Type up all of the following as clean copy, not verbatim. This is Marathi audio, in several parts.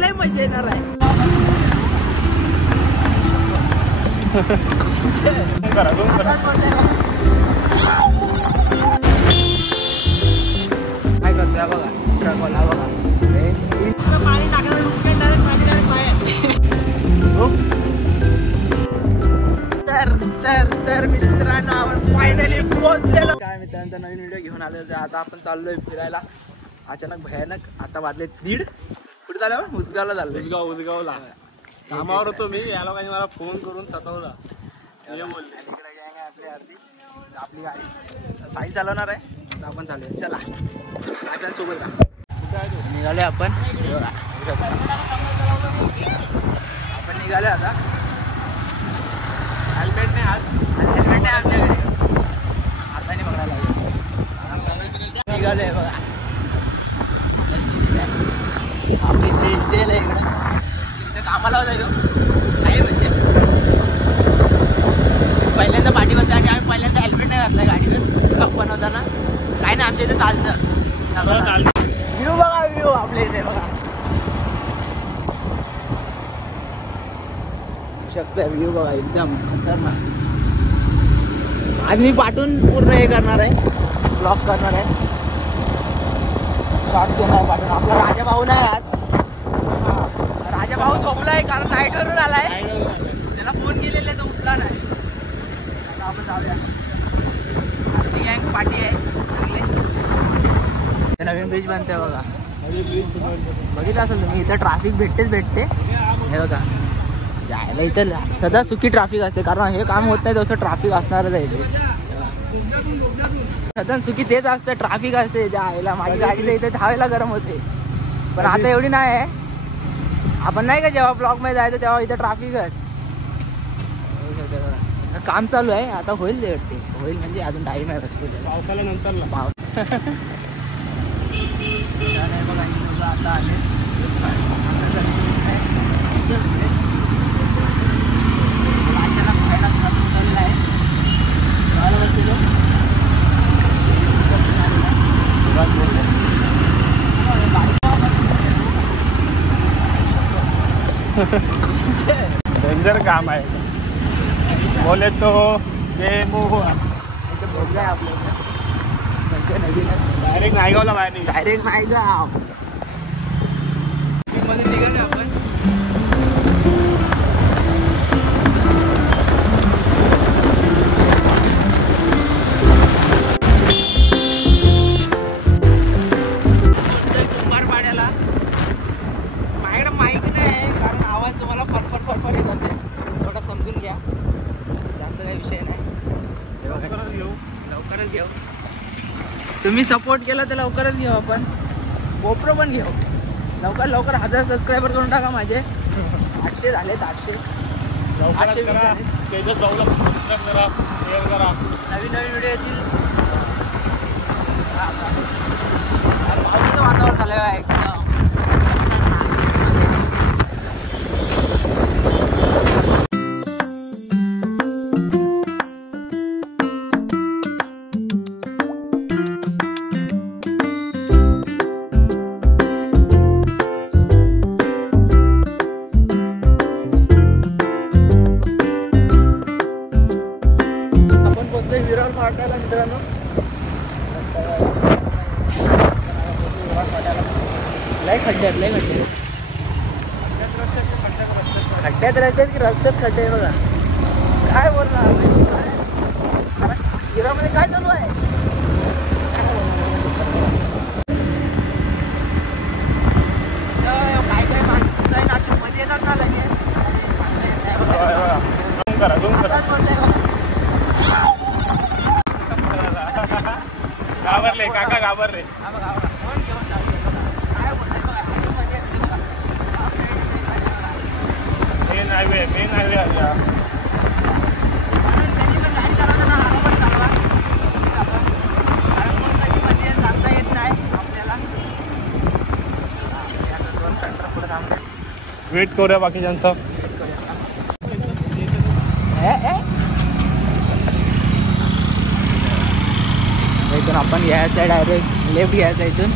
लय मजा येणार आहे. काय करतोय बघा ट्रकवाला बघा पाणी टाकायला तर मित्रांनो आपण फायनली पोहोचलेलो. काय मित्रांनो नवीन व्हिडिओ घेऊन आले होते. आता आपण चाललोय फिरायला. अचानक भयानक आता वाजले 1:30. कुठे झालं? उजगावला चाललोय. उजगावला कामावर होतो मी. या लोकांनी मला फोन करून सतवला. आपली गाडी साई चालवणार आहे. आपण चालूया. चला आपल्या सोबत निघालोय आपण. आपण निघाले आता. हेल्मेट नाही आमच्याकडे. आता नाही बघायला निघाले बघा. आपली तेल आहे इकडं कामाला होता काही म्हणजे पहिल्यांदा पाठी बसतो आणि आम्ही पहिल्यांदा हेल्मेट नाही घातलं गाडीवर. ब्लॉग बनवताना काही नाही आमच्या इथे चालतं. व्ह्यू बघा व्ह्यू आपल्या इथे बघा शकता. व्ह्यू बघा एकदम खतरनाक. आज मी पाठवून पूर्ण हे करणार आहे. ब्लॉग करणार आहे. शॉर्ट्स घेणार पाठवून. आपला राजा भाऊ नाही आज. राजा भाऊ झोपलाय कारण नाईटवरून आलाय. त्याला फोन केलेला तो उठला नाही. आता आपण जाऊया. आपली गँग पार्टी आहे चांगले. नवीन ब्रिज बनते बघा. बघितलं असेल तुम्ही. इथं ट्रॅफिक भेटते. हे बघा जायला इथं सदा सुखी ट्रॅफिक असते कारण हे काम होत नाही तसं ट्रॅफिक असणारच आहे इथे. सदा सुखी तेच असतं. ट्रॅफिक असते जायला. माझी गाडी तर इथे धावायला गरम होते पण आता एवढी नाही आहे. आपण नाही का जेव्हा ब्लॉक मध्ये जायचं तेव्हा इथं ट्रॅफिकच. काम चालू आहे आता. होईल ते वाटते. होईल म्हणजे अजून टाईम आहे. पावसाला नंतर पाऊस आता आले. डेंजर काम आहे. बोले तो डायरेक्ट नायगावला बाहेर. डायरेक्ट नायगाव मध्ये निघालो आपण. कुंभारपाड्याला माझ्याकडे माईक नाही कारण आवाज तुम्हाला फरफर येत असेल. थोडा समजून घ्या. जास्त काही विषय नाही. लवकरच घेऊ. तुम्ही सपोर्ट केला तर लवकरच घेऊ आपण. गोप्रो पण घेऊ. लवकर 1000 सबस्क्रायबर करून टाका माझे. 800 झालेत. 800 नवीन व्हिडिओ येतील. पावसाचं वातावरण झालं आहे एकदम. विरार फाट्याला मित्रांनो. लय खड्ड्यात रस्त्यात की रस्त्यात खड्डे आहे बघा. काय बोलणार विरारमध्ये काय चालू आहे. काय माणसं आहे नाशिक मध्ये येतात ना लगेच. घाबरले काका घाबरले. मेन हायवे सांगता येत नाही आपल्याला. वेट करूया बाकीच्यांचा. इथून आपण घ्यायचं डायरेक्ट लेफ्ट घ्यायचा इथून.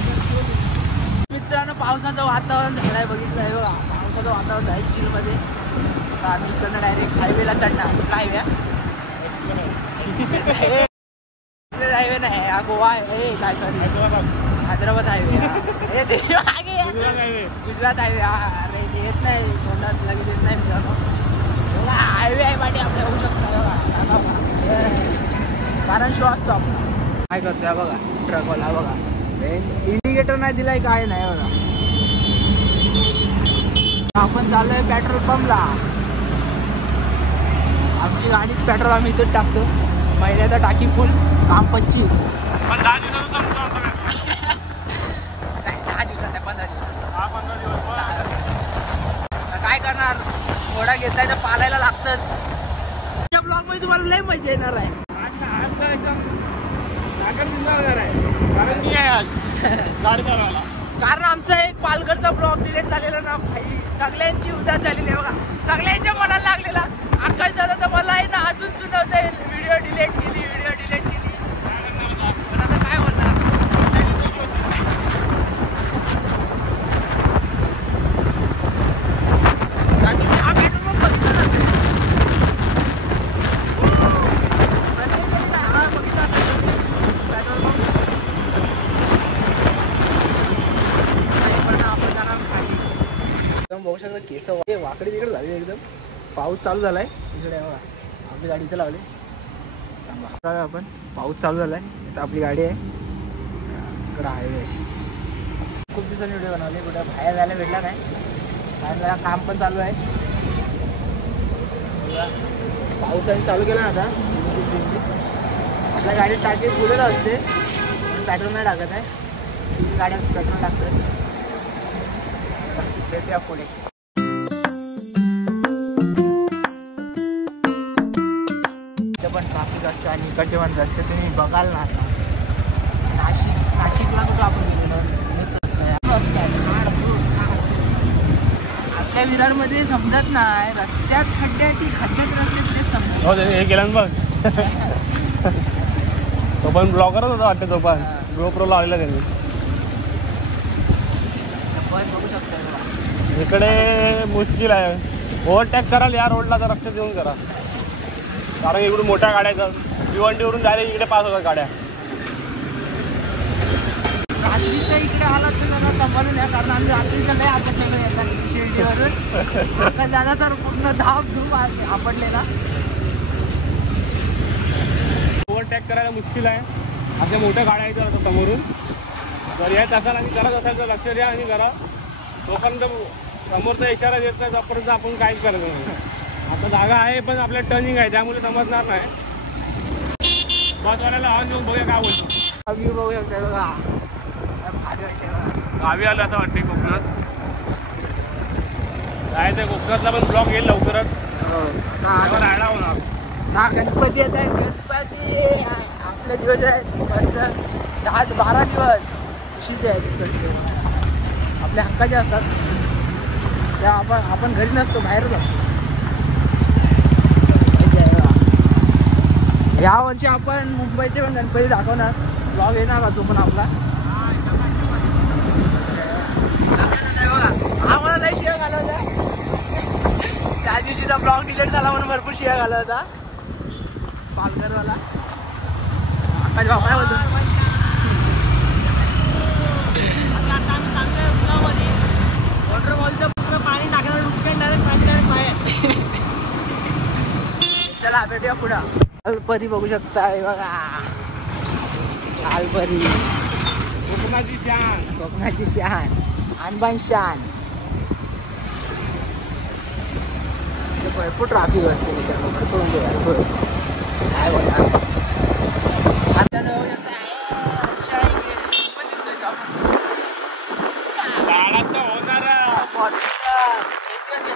मित्रांनो पावसाचं वातावरण झालंय, बघितलंय बघा. पावसाचं वातावरण आहे चिलमध्ये. आता आम्ही इकडनं डायरेक्ट हायवेला चढणार. हायवे हायवे नाही हा गोवा आहे. काय सॉरी हैदराबाद हायवे. हे गुजरात हायवे. अरे ते येत नाही तोंडात लगेच येत नाही मित्रांनो. हायवे आहे पाठी आपल्या होऊ शकता कारण शो असतो आपला. काय करतोय बघा ट्रकवाला बघा. इंडिकेटर नाही दिलाय काय नाही बघा. आपण चाललोय पेट्रोल पंपला. आमची गाडीत पेट्रोल आम्ही इथेच टाकतो. महिन्याचा टाकी फुल काम 25. 10 दिवसाचं 10 दिवसात 15 दिवसाचं. काय करणार घोडा घेतलाय तर पालायला लागतच. त्या ब्लॉग मध्ये तुम्हाला लय मजा येणार आहे. कारण आमचा एक पालघरचा ब्लॉग डिलीट झालेला ना भाई. सगळ्यांची उदास झालेली आहे बघा. सगळ्यांच्या मनाला लागलेला. आकाश दादा तर मला आहे ना अजून सुनावता येईल. व्हिडिओ डिलीट केली. पण आता काय बोलणार. बघू शकता केस वाकडी तिकडे झाली एकदम. पाऊस चालू झालाय इकडे बघा. आपली गाडी इथं लावली. आपण पाऊस चालू झालाय. इथं आपली गाडी आहे. इकडं हायवे. खूप दिवसांनी व्हिडिओ बनवले. कुठे बाहेर जायला भेटला नाही कारण जरा काम पण चालू आहे. पावसाने चालू केला ना आता. आपल्या गाडीत टाकी फुलेलं असते पण पेट्रोल नाही टाकत आहे. गाड्यात पेट्रोल टाकतं. भेटूया पुढे. इथं पण ट्राफिक असतं आणि इकडचे पण रस्ते तुम्ही बघाल ना. आता नाशिकला कुठं आपण आपल्या विरारमध्ये समजत नाही. रस्त्यात खड्डे ती खड्ड्यात रस्ते तेच समजत. हो हे केलं ना बघ. तो पण ब्लॉगरच होता वाटतं. तो पण GoPro लावलेला त्यांनी. बस बघू शकतो इकडे मुश्किल आहे. ओव्हरटेक कराल या रोडला तर लक्ष देऊन करा. कारण इकडून मोठ्या गाड्या येतात. भिवंडीवरून डायरेक्ट इकडे पास होतात गाड्या. रात्रीचं इकडे आला तर जरा सांभाळून या. कारण आम्ही रात्रीचं नाही आपल्याकडे येतात शिर्डीवरून. आता जाणार तर पूर्ण धाप धूम आपडले ना. ओव्हरटेक करायला मुश्किल आहे. आपल्या मोठ्या गाड्या येतात आता समोरून. जर येत असाल आणि करत असाल तर लक्ष द्या आणि करा. लोकांना समोरचा इशारा देत नाही तोपर्यंत आपण काहीच करायचं नाही. आता जागा आहे पण आपल्या टर्निंग आहे त्यामुळे समजणार नाही. बसवाल्याला ऑन देऊन बघूया काय बोलतो. व्ह्यू बघू शकता बघा. गावी आलं असं वाटते कोकणात. जायचं कोकणातला पण ब्लॉग येईल लवकरच. रायडा होणार. हा गणपती येत आहे. गणपती आपले दिवस आहेत 10-12 दिवस खुशीचे आहेत. आपल्या हक्काचे असतात. त्या आपण घरी नसतो बाहेरच असतो. या वर्षी आपण मुंबईचे पण गणपती दाखवणार. ब्लॉग येणार का तो पण आपला. आम्हाला नाही शिया घाला होता. त्या दिवशीचा ब्लॉग डिलीट झाला म्हणून भरपूर शिया घाला होता पालघरवाला. आकाश बाबा काय बोलतो. पाणी चला भेटूया पुढं. लालपरी बघू शकताय बघा. लालपरी कोकणाची शान अनबान शान. भरपूर ट्राफिक असते भरपूर काय बोला.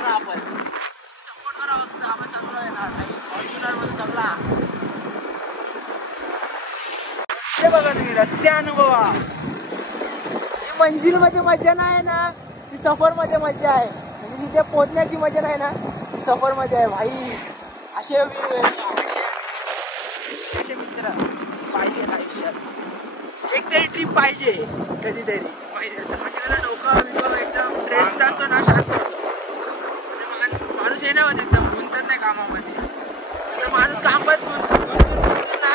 आपण सपोर्ट करा फक्त. आपण सगळं येणार फॉर्च्युनरमध्ये सगळा. ते बघा तुम्ही रस्ते अनुभवा. ती मंजिलमध्ये मजा नाही ना ती सफरमध्ये मजा आहे. म्हणजे जिथे पोहोचण्याची मजा नाही ना ती सफरमध्ये आहे भाई. असे मित्र पाहिजे आयुष्यात. एक तरी ट्रिप पाहिजे कधीतरी. पाहिजे म्हणजे त्याला डोकं एकदम ड्रेस असतो ना शांत होतो. माणूस हे नाही एकदम गुंतत नाही कामामध्ये. तर माणूस कामात गुंतून ना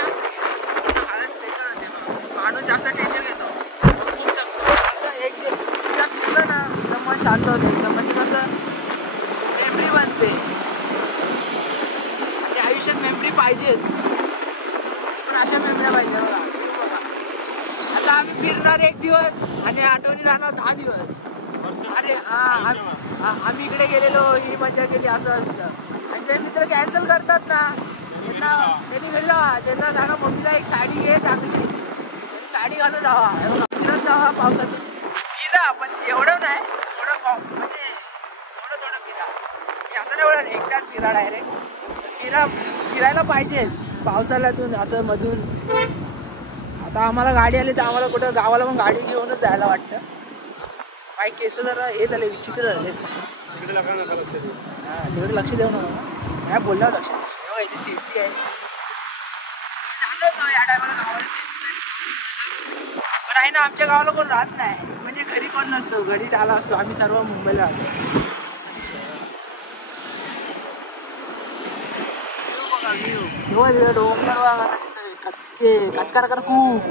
हालत बेकार होते. माणूस जास्त टेन्शन घेतो खूप थकतो. असं एकदा फिरलं ना एकदम मन शांत होते एकदम. म्हणजे कसं मेमरी बनते. आयुष्यात मेमरी पाहिजेत पण अशा मेमऱ्या पाहिजे बघा. आता आम्ही फिरणार 1 दिवस आणि आठवणी राहणार 10 दिवस. अरे आम्ही इकडे गेलेलो ही मजा केली असं असतं. आणि जे मित्र कॅन्सल करतात ना त्यांनी घरी जावा. त्यांना सांगा मम्मीला एक साडी घे चांगली साडी घालून जावा. फिरत जावा पावसातून फिरा पण एवढं नाही थोडं म्हणजे थोडं फिरा. मी असं नाही बोलणार एकदाच फिरा डायरेक्ट फिरायला पाहिजे पावसाळ्यातून असं मधून. आता आम्हाला गाडी आली तर आम्हाला कुठं गावाला पण गाडी घेऊनच जायला वाटतं. काही केस जरा हे झाले विचित्र झाले. तिकडे तिकडे लक्ष देऊ नका काय बोलला लक्ष इथे शेती आहे. चालू होतो या टायमाला गावाला शेती पण आहे ना. आमच्या गावाला कोण राहत नाही म्हणजे घरी कोण नसतो. घरी डाला असतो. आम्ही सर्व मुंबईला राहतो. डोंगर कचकार कर खूप.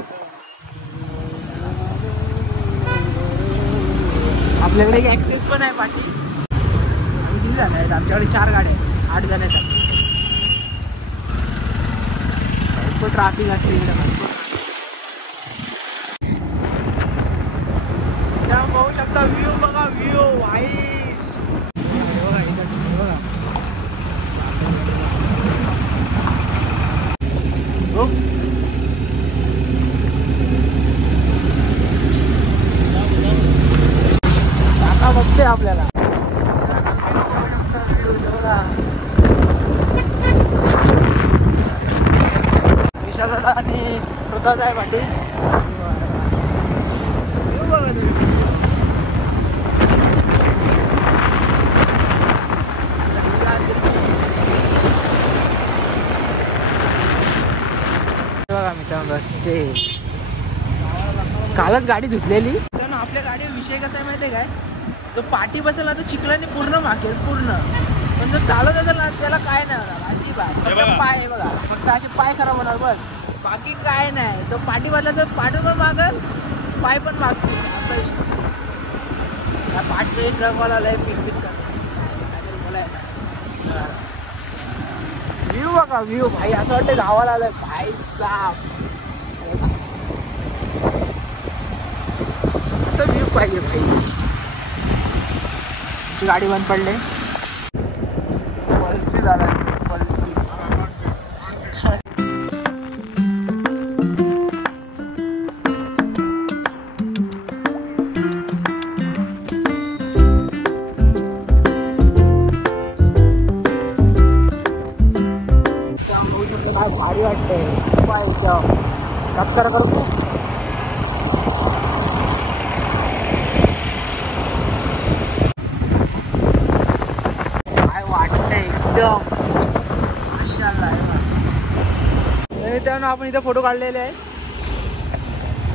आपल्याकडे एक ऍक्सेस पण आहे पाठी. आम्ही किती जण आहेत आमच्याकडे 4 गाड्या आहेत 8 जण आहेत. भरपूर ट्रॅफिक असते इकडे भरपूर. त्या बघू शकता व्ह्यू बघा व्ह्यू वाईट बघा इकडे बघा. काका बघते आपल्याला विशाल आणि पृथ्वीराज आहे पाटील. बघा मित्रांनो रस्ते. कालच गाडी धुतलेली तर आपल्या गाडी विषय कसा आहे माहिती आहे काय. जो पाठी बसेल ना तो चिखलाने पूर्ण माकेल पूर्ण. पण जो चालत असेल ना त्याला काय नाही होणार अजिबात. फक्त पाय आहे बघा फक्त असे पाय खराब होणार बस बाकी काय नाही. तो पाठी बसला तर पाठी पण मागल पाय पण मागतील असा विषय. पाठी ट्रकवाला लय पिकपिक करतो बोलायला. व्ह्यू बघा व्ह्यू भाई असं वाटतं गावाला आलंय भाई साफ. असं व्ह्यू पाहिजे भाई. तुमची गाडी बंद पडले पलटी झाला पलटी. काय भारी वाटतंय पाय कचकरा करतो. काय वाटतंय एकदम माशाल्लाह आहे. त्यानं आपण इथे फोटो काढलेले आहे.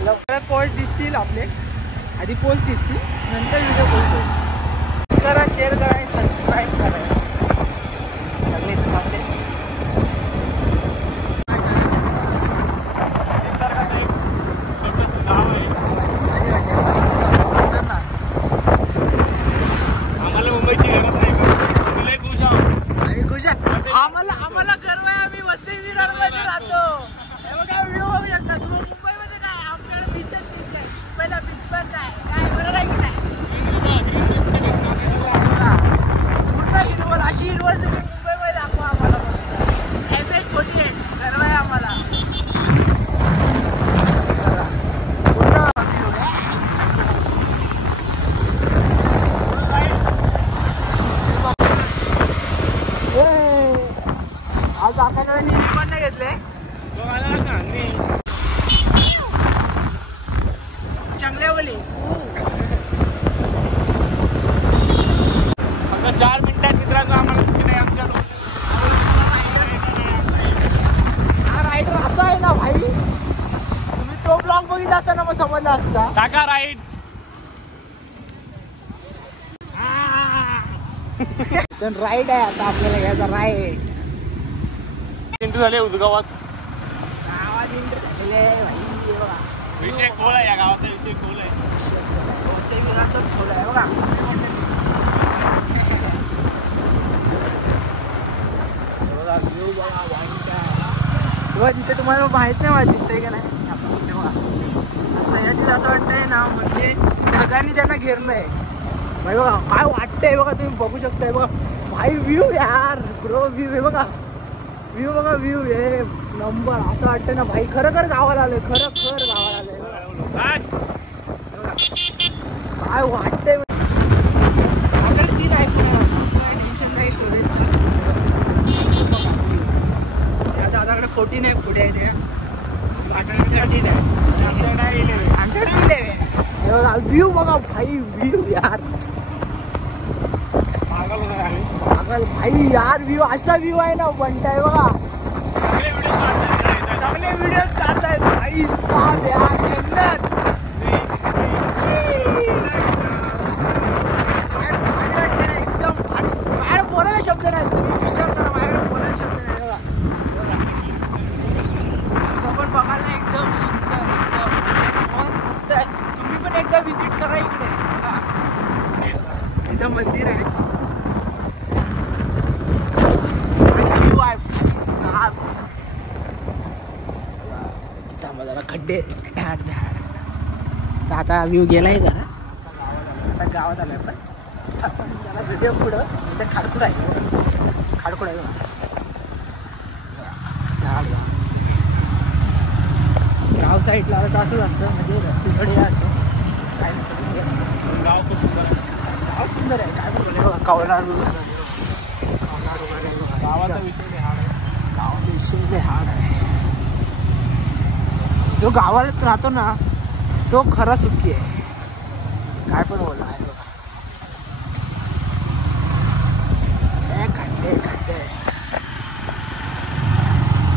लवकरात पोस्ट दिसतील आपले. आधी पोस्ट दिसतील नंतर व्हिडिओ पोस्ट करा. शेअर करा आणि सबस्क्राईब करा सगळे चांगले. आम्हाला गर्व आहे. आम्ही वसई विरारमध्ये राहतो. हे बघा व्ह्यू बघू शकता तुम्ही. मुंबईमध्ये काय आमच्याकडे बीचच बीच आहे. पहिला बीच पण काय बरोबर आहे की नाही. पूर्ण हिरवळ अशी हिरवळ तुम्ही मुंबईमध्ये दाखवा आम्हाला. गर्व आहे आम्हाला. आज आपल्याकडे नीट पण नाही घेतले. चांगल्या बोली 4 मिनिटात मित्रांनो आम्हाला नाही आमच्या. हा रायडर असा आहे ना भाई. तुम्ही तो ब्लॉग बघितला असता ना मग समजला असता. टाका राईट राईड आहे आता आपल्याला घ्यायचा राईड. एंट्री झाली उदगावात. गावात एंट्री झालेली आहे भाई बघा. विषय खोल आहे या गावाचा, विषय खोल आहे. विराटच खोल आहे बघा. व्ह्यू बघा तेव्हा तिथे तुम्हाला माहित नाही मला दिसतंय का नाही. असं या तिथे असं वाटतंय ना म्हणजे ढगांनी त्यांना घेरलंय भाई बघा. काय वाटतंय बघा, तुम्ही बघू शकताय बघा भाई. व्ह्यू यार ब्रो, व्ह्यू आहे बघा. व्ह्यू बघा, व्ह्यू आहे नंबर. असं वाटतं ना भाई खरं गावाला आलोय, खरं गावाला आलोय. काय वाटतंय आपल्याला 3 iPhone आहे, काय टेन्शन नाही स्टोरेजचं. आता आताकडे 14 आहे, पुढे आहे ते 13 आहे, आमच्याकडे 11. हे बघा व्ह्यू बघा भाई, व्ह्यू यार पागल भाई यार. व्ह्यू असा व्ह्यू आहे ना बनताय बघा. सगळे व्हिडिओज काढतायत भाई साहेब यार. जन्नत काय भारी वाटतं ना, एकदम भारी. बाहेर बोलायला शब्द नाही, तुम्ही विचार करा बाहेर बोलायला शब्द नाही. बघा पण बघायला एकदम सुंदर, एकदम मन थकतंय. तुम्ही पण एकदा विजिट करा इकडे. इथं मंदिर आहे, व्ह्यू आहे साहेब. जरा खड्डे धाड धाड. तर आता व्ह्यू गेलाय जरा, आता गावात आलाय. पण जरा व्हिडिओ पुढं इथे खाडकुड आहे, खाडकुड आहे बघा. झाड गाव साईडला आता असंच असतं, म्हणजे रस्त्याकडे असतं. काय गाव खूप सुंदर आहे. गाव सुंदर आहे, काय बोलले बघा. कवलारू गावाचा विषय हाड आहे. गावाचा विषय हाड आहे. जो गावात राहतो ना तो खरा सुखी आहे. काय पण बोलला आहे बघा. खड्डे खड्डे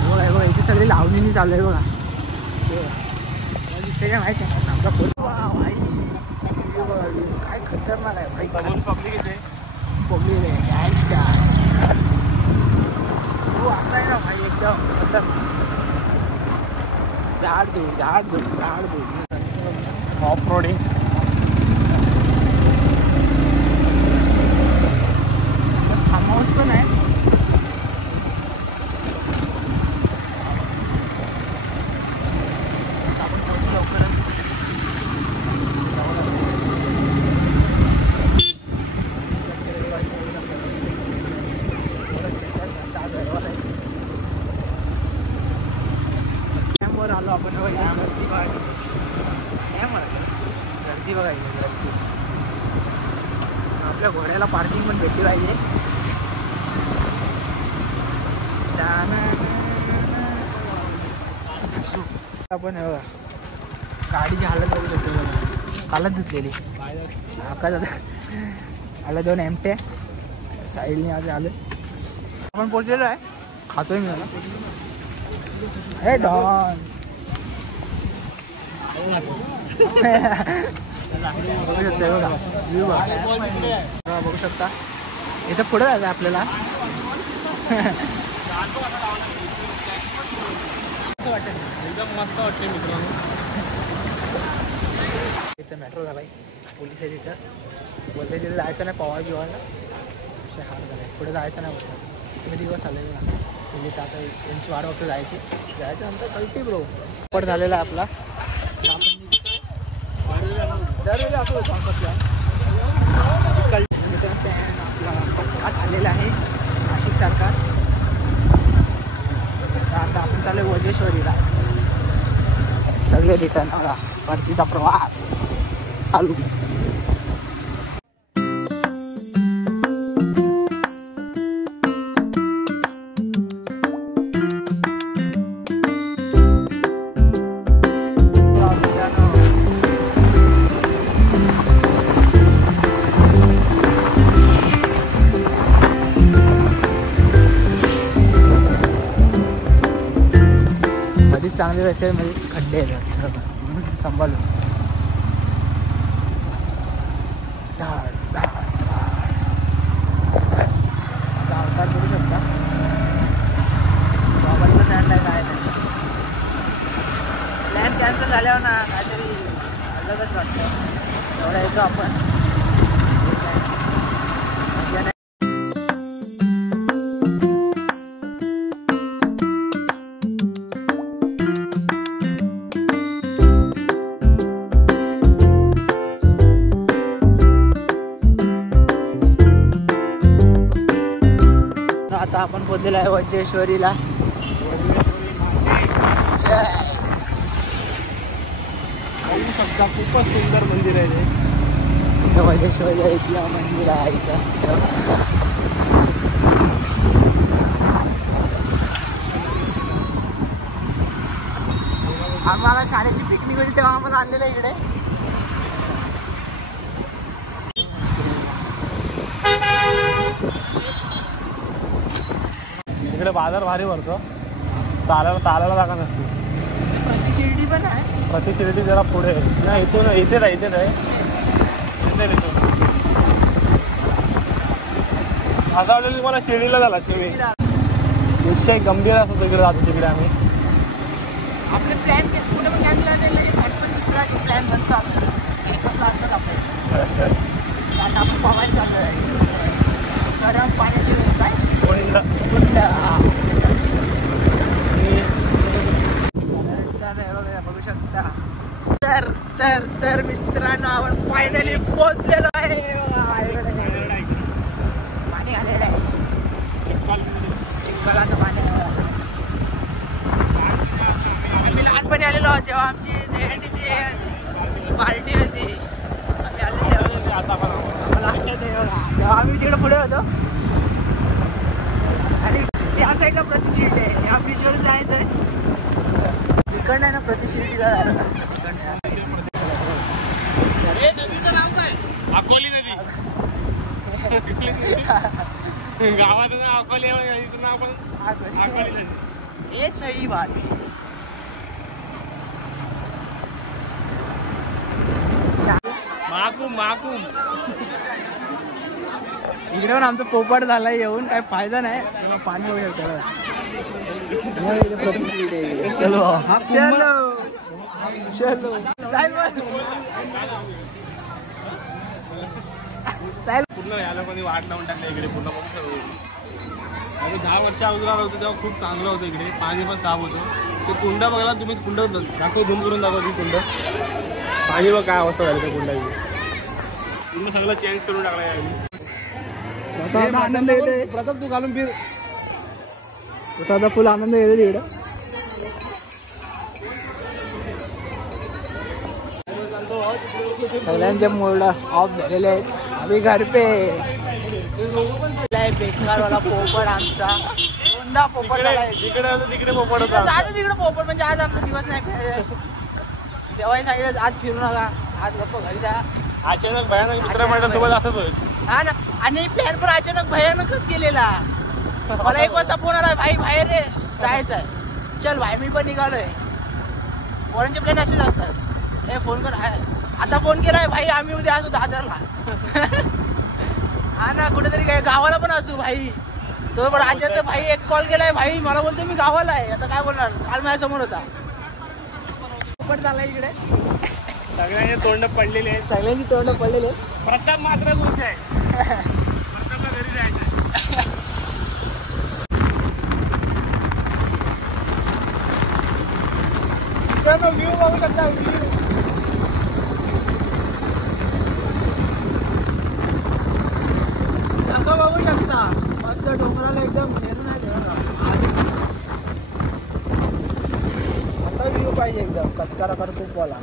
बघा बघा. इथे सगळे लावणीने चालू आहे बघा. दिसते माहिती आहे आपला फोटो भाई. काय खतरनाक आहे भाई. पब्लिक येते, पब्लिक आहे तो असा आहे ना भाई, एकदम खतरनाक. झाड दूर ऑफ रोडिंग. फार्म हाऊस पण आहे. आपण पोहोचू लवकरच. आलो आपण. गर्दी बघायला, गर्दी बघायची गर्दी. आपल्या घोड्याला पार्किंग पण भेटली पाहिजे. आपण बघा गाडीची हालत बघू शकतो बघा. कालच धुतलेली. काय आलं 2 एमटे साईलने आज आलं. आपण पोचलेलो आहे, खातोय मी मला. हे डॉन बघू शकता बघा व्ह्यू बघा. बघू शकता इथं पुढे जायचं आपल्याला. एकदम मस्त वाटते मित्रांनो. इथं मेट्रो झालाय, पोलीस आहे तिथं. बोलते तिथे जायचं नाही पवार बिवायला. हार झालाय, पुढे जायचं नाही बोलतात. तुम्ही दिवस आले बघा. पोलीस आता त्यांची वाट बघतो जायची. जायचं नंतर कळते ब्रो. पट झालेला आहे आपला. दरवेळी असं होतं आपला आलेला आहे नाशिक सारखा. आता आपण चालू वजेश्वरीला. सगळे रिटर्न बघा. परतीचा प्रवास चालू. चांगले रस्ते मध्ये खड्डे आहेत, सांभाळून. धाड धाड धाड. होतो आपण. आता आपण पोहोचलेलो आहे वज्रेश्वरीला. खूपच सुंदर मंदिर आहे ते. वज्रेश्वरी इथलं मंदिर आहे आईचं. आम्हाला शाळेची पिकनिक होती तेव्हा आम्हाला आणलेलं इकडे. इकडे बाजार भारी भरतो. चालायला जागा नसते. प्रति शिर्डी पण आहे. प्रति शिर्डी जरा पुढे नाही, इथून इथेच आहे. आता वाटलं मला शिर्डीला झाला तुम्ही. विषय गंभीर असतो तिकडे जातो. तिकडे आम्ही आपले प्लॅन कुठे पण कॅन्सल झाले झटपट दुसरा प्लॅन बनतो आपल्याला. एकच असतात आपल्याला. आता आपण पवायला चाललो आहे. गरम पाण्याची काय बघू शकता. तर मित्रांनो आपण फायनली पोहोचलेलो आहे. पाणी आलेलं आहे. चिखलाचं पाणी. आम्ही लहानपणी आलेलो आहोत तेव्हा आमची दहीहंडीची पार्टी होती. आम्ही आलेलो तेव्हा आम्ही तिकडे पुढे होतो. आणि त्या साईडला प्रतिशिर्डी आहे. या ब्रिजवर जायचं आहे. इकडनं आहे ना प्रतिशिर्डीला जायला. नदीचं नाव काय? अकोली नदी. गावाचं नाव अकोली आहे. इथं नाव पण अकोली नदी. हे सही बात आहे. माकूम इकडे पण आमचा पोपट झालाय येऊन. काही फायदा नाही. पाणी वगैरे चलो पूर्ण याला कोणी वाट लावून टाकलं इकडे पूर्ण. आणि 10 वर्षा अगोदर होतं तेव्हा खूप चांगलं होतं. इकडे पाणी पण साफ होतं. ते कुंड बघायला तुम्ही कुंड दाखव, झूम करून दाखव ती कुंड. पाणी बघ काय अवस्था झाली त्या कुंडाची. पूर्ण सगळं चेंज करून टाकला यावेळी. आनंद येते. प्रताप तू घालून फिर. आता फुल आनंद येतो तिकडं. सगळ्यांचे मोड ऑफ झालेले आहेत. आम्ही घर पे बेकारवाला पोपट आमचा. दोनदा पोपट तिकडे पोपट होता. आज तिकडे पोपट म्हणजे आज आमचा दिवस नाही. तेव्हाही सांगितलं आज फिरू नका, आज गप्प घरी जा. अचानक भयानक मित्र मैत्रिणीसोबत असंच होईल. हा ना. आणि प्लॅन पण अचानक भयानकच केलेला. मला 1 वाजता फोन आला, भाई बाहेर रे जायचं आहे. चल भाई मी पण निघालोय. पोरांचे प्लॅन असेच असतात. हे फोन कर. आता फोन केलाय भाई आम्ही उद्या असू दादरला. हा ना. कुठेतरी काय गावाला पण असू भाई. तो पण आज भाई एक कॉल केलाय भाई मला बोलतो मी गावाला आहे. आता काय बोलणार. काल माझ्या समोर होता. पोपट झाला इकडे. सगळ्यांचे तोंड पडलेले आहेत. सगळ्यांची तोंड पडलेले. प्रताप मात्र खुश आहे. प्रतापला घरी जायचं. व्ह्यू बघू शकता. व्ह्यू बघू शकता. मस्त डोंगराला एकदम घेरून आहे. असा व्ह्यू पाहिजे एकदम कचकारा कर खूप बोला.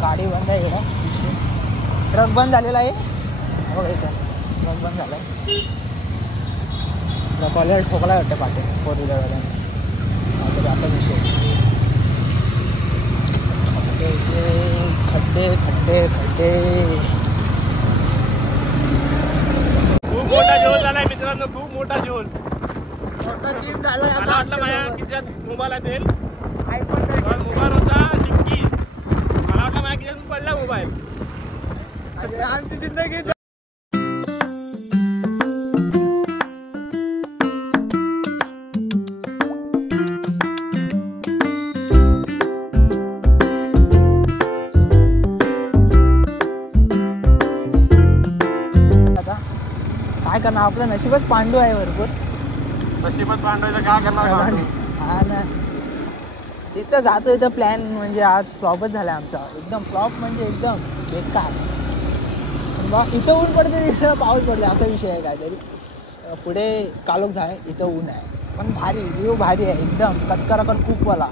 गाडी बंद आहे इकडं. ट्रक बंद झालेला आहे. बघा इथं ट्रक बंद झाला आहे. ट्रकवाल्याला ठोकला वाटतं पाटे 4 व्हीलरवाल्याने. असा विषय. खड्डे खड्डे खड्डे. खूप मोठा जेवण झालाय मित्रांनो. खूप मोठा जेवण. मोठा सीन झाला. मला वाटलं माझ्या खिशात मोबाईल असेल. आयफोन मोबाईल होता डिक्की. मला वाटलं माझ्या खिशात पडला मोबाईल. आमची जिंदगी आपलं नशीबच पांडू आहे भरपूर. नशिबात भांडायचं काय करणार भांडू? हा ना, जिथं जातो इथं प्लॅन म्हणजे आज फ्लॉपच झाला आमचा. एकदम फ्लॉप म्हणजे एकदम बेकार. इथं ऊन पडते तिथं पाऊस पडते असा विषय आहे काहीतरी. पुढे कालोख झाले इथं ऊन आहे पण भारी व्ह्यू भारी आहे एकदम. कचकरा पण खूप वाला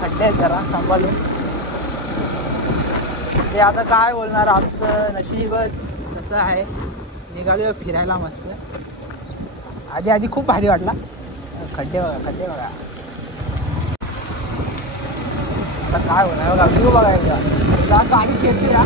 खड्डे आहेत जरा सांभाळून. ते आता काय बोलणार, आमचं नशीबच तसं आहे. निघालो फिरायला मस्त. आधी खूप भारी वाटला. खड्डे बघा आता काय होणार बघा. व्ह्यू बघा एकदा गाडी खेळची या.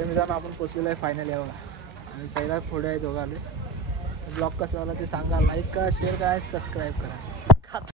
मित्रांनो आपण पोचलेलो आहे फायनली बघा. आणि पहिला थोडे आहे दोघं आले. ब्लॉग कसा आला ते सांगा. लाईक करा, शेअर करा, सबस्क्राईब करा.